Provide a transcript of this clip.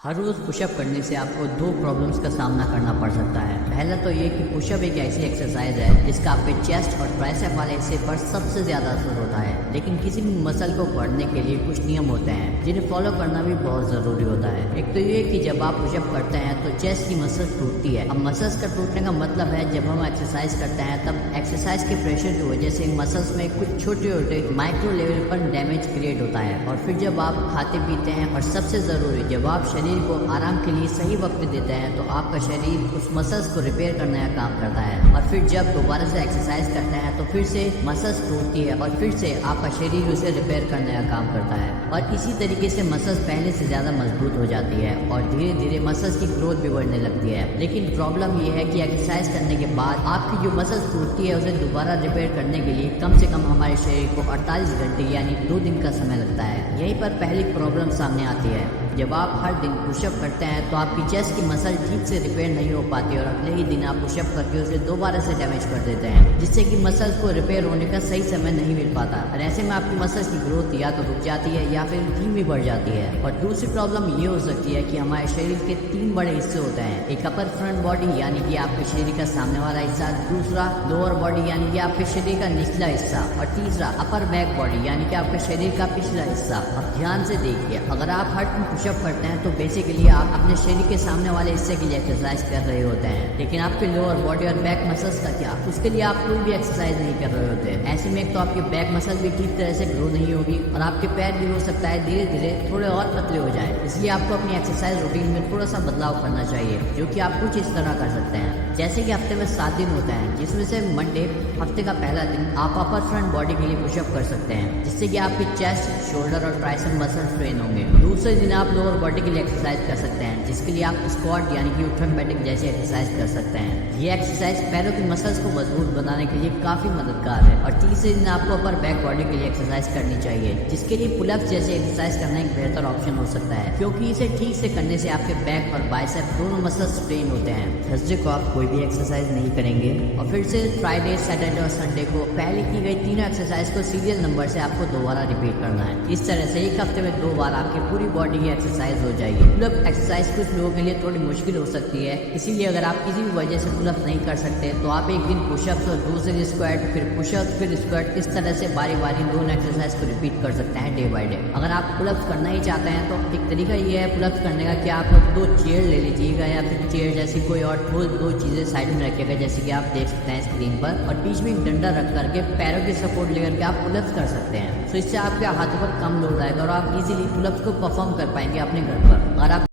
हर रोज़ pushup करने से आपको दो प्रॉब्लम्स का सामना करना पड़ सकता है। पहला तो ये कि पुशअप एक ऐसी एक्सरसाइज है जिसका आपके चेस्ट और ट्राइसेप वाले हिस्से पर सबसे ज़्यादा असर होता है। लेकिन किसी भी मसल को बढ़ने के लिए कुछ नियम होते हैं जिन्हें फॉलो करना भी बहुत ज़रूरी होता है। एक तो ये कि जब आप पुशअप करते हैं तो चेस्ट की मसल्स टूटती है। अब मसल्स का टूटने का मतलब है जब हम एक्सरसाइज करते हैं तब एक्सरसाइज के प्रेशर की वजह से मसल्स में कुछ छोटे छोटे माइक्रो लेवल पर डैमेज क्रिएट होता है। और फिर जब आप खाते पीते हैं और सबसे ज़रूरी जब आप शरीर को आराम के लिए सही वक्त देते हैं तो आपका शरीर उस मसल्स को रिपेयर करने का काम करता है। और फिर जब दोबारा से एक्सरसाइज करते हैं तो फिर से मसल्स टूटती है और फिर से आपका शरीर उसे रिपेयर करने का काम करता है। और इसी तरीके से मसल्स पहले से ज़्यादा मजबूत हो जाती है और धीरे धीरे मसल्स की ग्रोथ भी बढ़ने लगती है। लेकिन प्रॉब्लम यह है कि एक्सरसाइज करने के बाद आपकी जो मसल्स टूटती है उसे दोबारा रिपेयर करने के लिए कम से कम हमारे शरीर को 48 घंटे यानी 2 दिन का समय लगता है। यहीं पर पहली प्रॉब्लम सामने आती है। जब आप हर दिन पुशअप करते हैं तो आपकी चेस्ट की मसल ठीक से रिपेयर नहीं हो पाती और अगले ही दिन आप पुशअप करके उसे दोबारा से डैमेज कर देते हैं, जिससे कि मसल्स को रिपेयर होने का सही समय नहीं मिल पाता और ऐसे में आपकी मसल्स की ग्रोथ या तो रुक जाती है या फिर धीमी बढ़ जाती है। और दूसरी प्रॉब्लम ये हो सकती है कि हमारे शरीर के 3 बड़े हिस्से होते हैं। एक अपर फ्रंट बॉडी यानी कि आपके शरीर का सामने वाला हिस्सा, दूसरा लोअर बॉडी यानी कि आपके शरीर का निचला हिस्सा और तीसरा अपर बैक बॉडी यानी कि आपके शरीर का पिछला हिस्सा। अब ध्यान से देखिए, अगर आप हर दिन पुशअप करते हैं तो बेसिकली आप अपने शरीर के सामने वाले हिस्से के लिए एक्सरसाइज कर रहे होते हैं, लेकिन आपके लोअर बॉडी और बैक मसल्स का क्या, उसके लिए आप कोई भी एक्सरसाइज नहीं कर रहे होते। ऐसे में एक तो आपके बैक मसल भी ठीक तरह से ग्रो नहीं होगी और आपके पैर भी हो सकता है धीरे धीरे थोड़े और पतले हो जाए। इसलिए आपको अपनी एक्सरसाइज रूटीन में थोड़ा सा बदलाव करना चाहिए, जो कि आप कुछ इस तरह कर सकते हैं। जैसे कि हफ्ते में 7 दिन होते हैं, जिसमें से मंडे हफ्ते का पहला दिन आप अपर फ्रंट बॉडी के लिए पुशअप कर सकते हैं, जिससे कि आपकी चेस्ट, शोल्डर और ट्राइसेप मसल्स ट्रेन होंगे। दूसरे दिन आप लोअर बॉडी के लिए एक्सरसाइज कर सकते हैं, जिसके लिए आप स्क्वाट यानी कि उठक बैठक जैसी एक्सरसाइज कर सकते हैं। ये एक्सरसाइज पैरों की मसल्स को मजबूत बनाने के लिए काफी मददगार है। और तीसरे दिन आपको अपर बैक बॉडी के लिए एक्सरसाइज करनी चाहिए, जिसके लिए पुलअप्स जैसे एक्सरसाइज करना एक बेहतर ऑप्शन हो सकता है, क्योंकि इसे ठीक से करने से आपके बैक और बाइसेप दोनों मसल्स ट्रेन होते हैं। थर्सडे को आप कोई भी एक्सरसाइज नहीं करेंगे और फिर से फ्राइडे, सैटरडे और संडे को पहले की गई तीनों एक्सरसाइज को सीरियल नंबर से आपको दोबारा रिपीट करना है। इस तरह से एक हफ्ते में 2 बार आपकी पूरी बॉडी की एक्सरसाइज हो जाएगी। पुलअप एक्सरसाइज कुछ लोगों के लिए थोड़ी मुश्किल हो सकती है, इसीलिए अगर आप किसी भी वजह से पुलअप नहीं कर सकते तो आप एक दिन पुशअप्स और दूसरे दिन स्क्वाट, फिर पुशअप्स फिर स्क्वाट, इस तरह से बारी बारी दोनों एक्सरसाइज को रिपीट कर सकते हैं डे बाय डे। अगर आप पुलअप्स करना ही चाहते हैं तो एक तरीका ये है पुलअप्स करने का कि आप लोग 2 चेयर ले लीजिएगा या फिर चेयर जैसी कोई और दो चीजें साइड में रखिएगा, जैसे कि आप देख सकते हैं स्क्रीन पर, और बीच में एक डंडा रख करके पैरों की सपोर्ट लेकर के आप पुलअप्स कर सकते हैं। तो इससे आपके हाथों पर कम लोड आएगा और आप इजीली पुलअप्स को परफॉर्म कर पाएंगे अपने घर पर। अगर आप